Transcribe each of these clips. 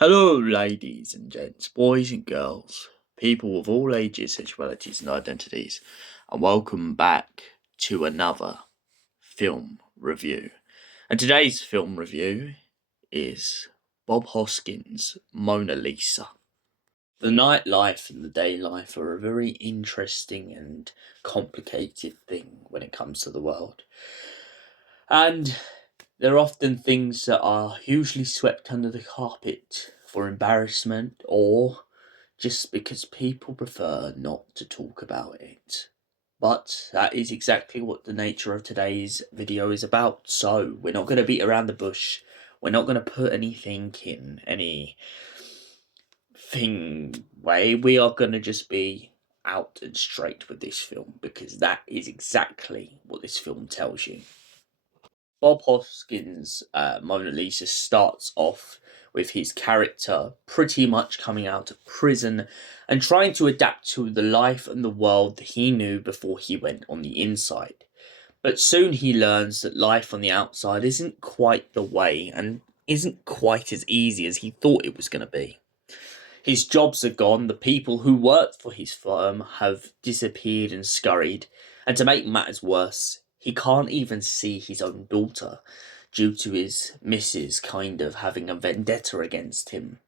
Hello, ladies and gents, boys and girls, people of all ages, sexualities, and identities, and welcome back to another film review. And today's film review is Bob Hoskins' Mona Lisa. The nightlife and the day life are a very interesting and complicated thing when it comes to the world. And they're often things that are usually swept under the carpet for embarrassment or just because people prefer not to talk about it. But that is exactly what the nature of today's video is about. So we're not going to beat around the bush. We're not going to put anything in any way. We are going to just be out and straight with this film because that is exactly what this film tells you. Bob Hoskins' Mona Lisa starts off with his character pretty much coming out of prison and trying to adapt to the life and the world that he knew before he went on the inside. But soon he learns that life on the outside isn't quite the way and isn't quite as easy as he thought it was going to be. His jobs are gone, the people who worked for his firm have disappeared and scurried, and to make matters worse, he can't even see his own daughter due to his missus kind of having a vendetta against him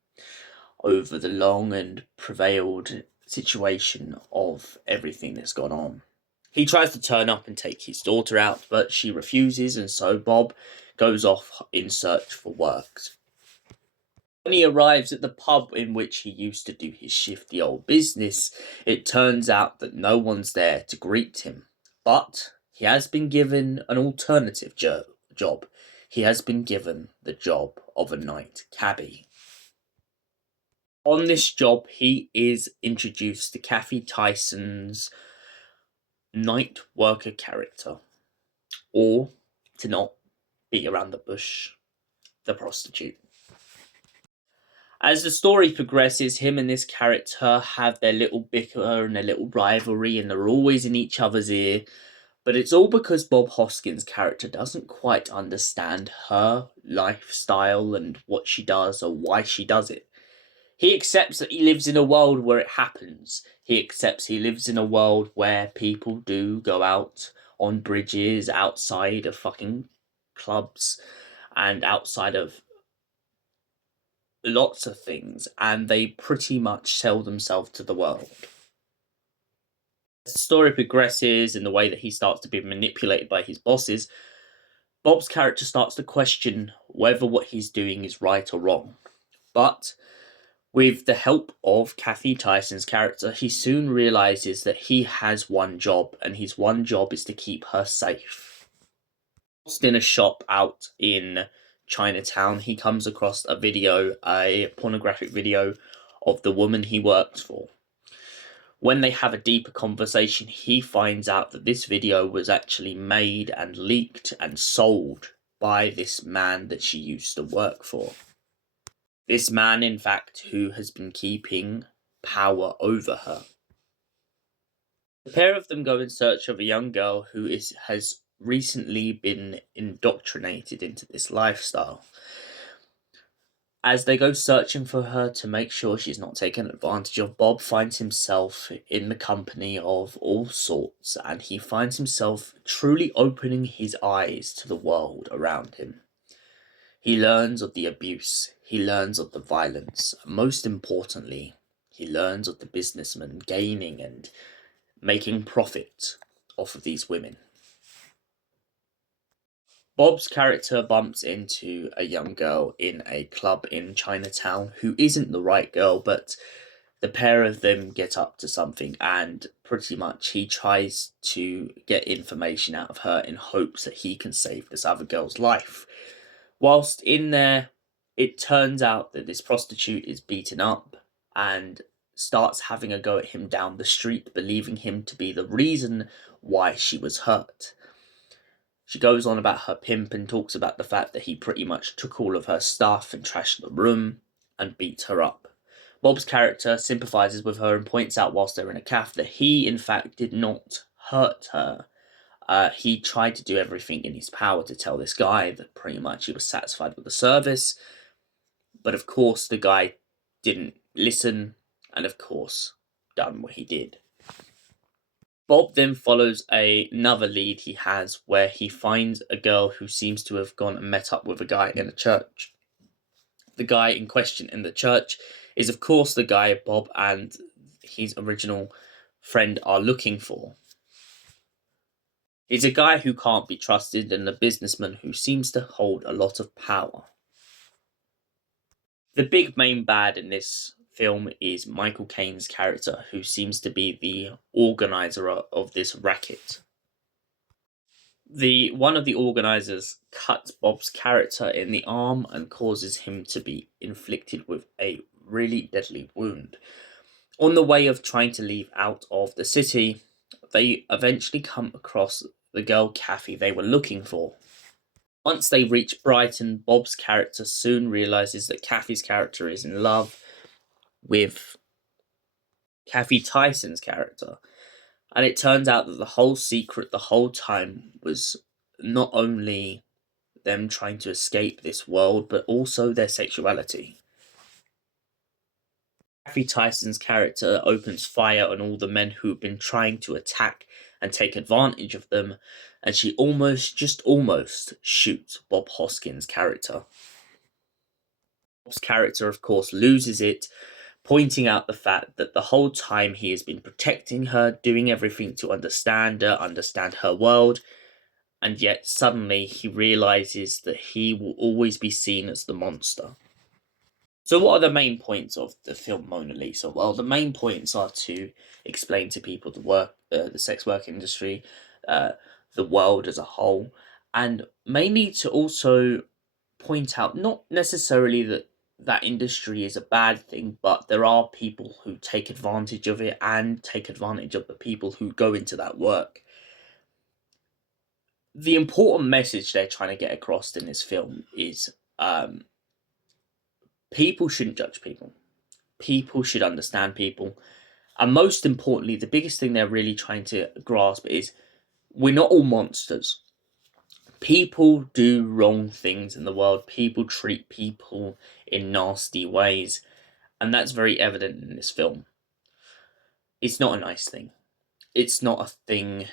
over the long and prevailed situation of everything that's gone on. He tries to turn up and take his daughter out, but she refuses, and so Bob goes off in search for work. When he arrives at the pub in which he used to do his shifty old business, it turns out that no one's there to greet him. But he has been given an alternative job. He has been given the job of a night cabbie. On this job, he is introduced to Kathy Tyson's night worker character, or, to not beat around the bush, the prostitute. As the story progresses, him and this character have their little bicker and their little rivalry, and they're always in each other's ear. But it's all because Bob Hoskins' character doesn't quite understand her lifestyle and what she does or why she does it. He accepts that he lives in a world where it happens. He accepts he lives in a world where people do go out on bridges, outside of fucking clubs, and outside of lots of things, and they pretty much sell themselves to the world. As the story progresses in the way that he starts to be manipulated by his bosses, Bob's character starts to question whether what he's doing is right or wrong. But with the help of Kathy Tyson's character, he soon realizes that he has one job, and his one job is to keep her safe. Whilst in a shop out in Chinatown, he comes across a pornographic video of the woman he works for. When they have a deeper conversation, he finds out that this video was actually made and leaked and sold by this man that she used to work for. This man, in fact, who has been keeping power over her. The pair of them go in search of a young girl who has recently been indoctrinated into this lifestyle. As they go searching for her to make sure she's not taken advantage of, Bob finds himself in the company of all sorts, and he finds himself truly opening his eyes to the world around him. He learns of the abuse, he learns of the violence, and most importantly, he learns of the businessmen gaining and making profit off of these women. Bob's character bumps into a young girl in a club in Chinatown who isn't the right girl, but the pair of them get up to something, and pretty much he tries to get information out of her in hopes that he can save this other girl's life. Whilst in there, it turns out that this prostitute is beaten up and starts having a go at him down the street, believing him to be the reason why she was hurt. She goes on about her pimp and talks about the fact that he pretty much took all of her stuff and trashed the room and beat her up. Bob's character sympathises with her and points out whilst they're in a cafe that he, in fact, did not hurt her. He tried to do everything in his power to tell this guy that pretty much he was satisfied with the service, But of course, the guy didn't listen, and of course, done what he did. Bob then follows another lead he has where he finds a girl who seems to have gone and met up with a guy in a church. The guy in question in the church is, of course, the guy Bob and his original friend are looking for. He's a guy who can't be trusted and a businessman who seems to hold a lot of power. The big main bad in this film is Michael Caine's character, who seems to be the organizer of this racket. One of the organizers cuts Bob's character in the arm and causes him to be inflicted with a really deadly wound. On the way of trying to leave out of the city, they eventually come across the girl Kathy they were looking for. Once they reach Brighton, Bob's character soon realizes that Kathy's character is in love with Kathy Tyson's character. And it turns out that the whole secret the whole time was not only them trying to escape this world, but also their sexuality. Kathy Tyson's character opens fire on all the men who've been trying to attack and take advantage of them, and she just almost shoots Bob Hoskins' character. Bob's character, of course, loses it, pointing out the fact that the whole time he has been protecting her, doing everything to understand her world, and yet suddenly he realizes that he will always be seen as the monster. So what are the main points of the film Mona Lisa? Well, the main points are to explain to people the sex work industry, the world as a whole, and mainly to also point out not necessarily that industry is a bad thing, but there are people who take advantage of it and take advantage of the people who go into that work. The important message they're trying to get across in this film is people shouldn't judge people. People should understand people. And most importantly, the biggest thing they're really trying to grasp is we're not all monsters. People do wrong things in the world. People treat people in nasty ways. And that's very evident in this film. It's not a nice thing. It's not a thing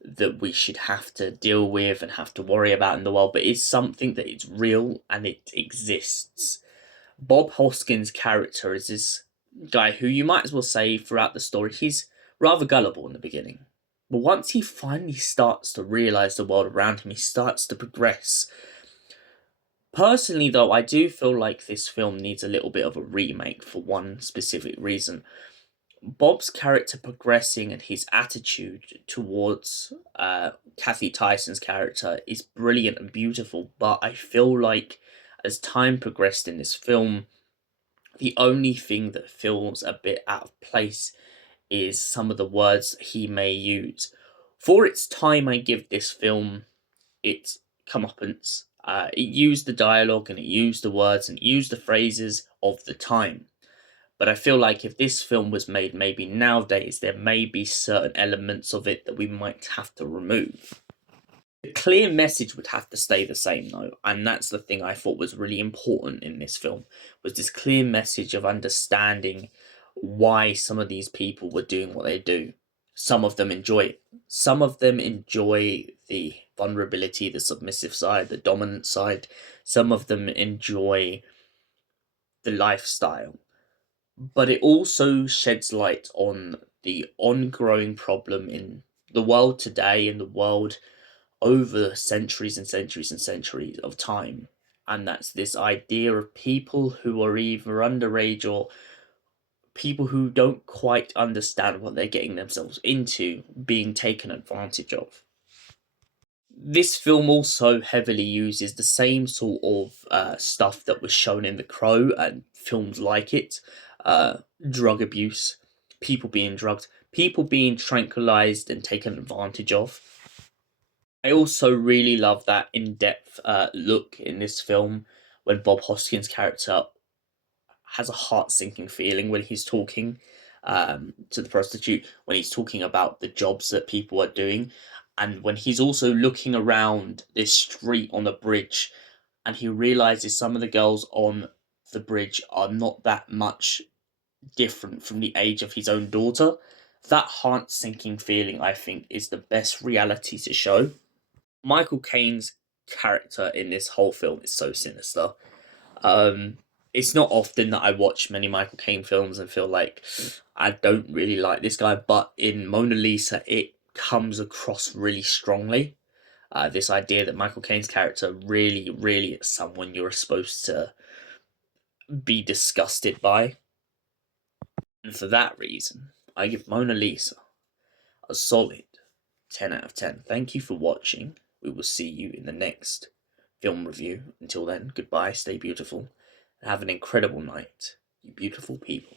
that we should have to deal with and have to worry about in the world, but it's something that is real and it exists. Bob Hoskins' character is this guy who you might as well say throughout the story, he's rather gullible in the beginning. But once he finally starts to realise the world around him, he starts to progress. Personally, though, I do feel like this film needs a little bit of a remake for one specific reason. Bob's character progressing and his attitude towards Kathy Tyson's character is brilliant and beautiful, but I feel like as time progressed in this film, the only thing that feels a bit out of place is some of the words he may use. For its time, I give this film its comeuppance. It used the dialogue and it used the words and it used the phrases of the time. But I feel like if this film was made maybe nowadays, there may be certain elements of it that we might have to remove. The clear message would have to stay the same though, and that's the thing I thought was really important in this film, was this clear message of understanding why some of these people were doing what they do. Some of them enjoy it. Some of them enjoy the vulnerability, the submissive side, the dominant side. Some of them enjoy the lifestyle. But it also sheds light on the ongoing problem in the world today, in the world over centuries and centuries and centuries of time. And that's this idea of people who are either underage or people who don't quite understand what they're getting themselves into being taken advantage of. This film also heavily uses the same sort of stuff that was shown in The Crow and films like it. Drug abuse, people being drugged, people being tranquilized and taken advantage of. I also really love that in-depth look in this film when Bob Hoskins' character has a heart-sinking feeling when he's talking to the prostitute, when he's talking about the jobs that people are doing, and when he's also looking around this street on the bridge and he realizes some of the girls on the bridge are not that much different from the age of his own daughter. That heart sinking feeling, I think, is the best reality to show. Michael Caine's character in this whole film is so sinister. Um, it's not often that I watch many Michael Caine films and feel like I don't really like this guy, but in Mona Lisa, it comes across really strongly. This idea that Michael Caine's character really, really is someone you're supposed to be disgusted by. And for that reason, I give Mona Lisa a solid 10 out of 10. Thank you for watching. We will see you in the next film review. Until then, goodbye, stay beautiful, and have an incredible night, you beautiful people.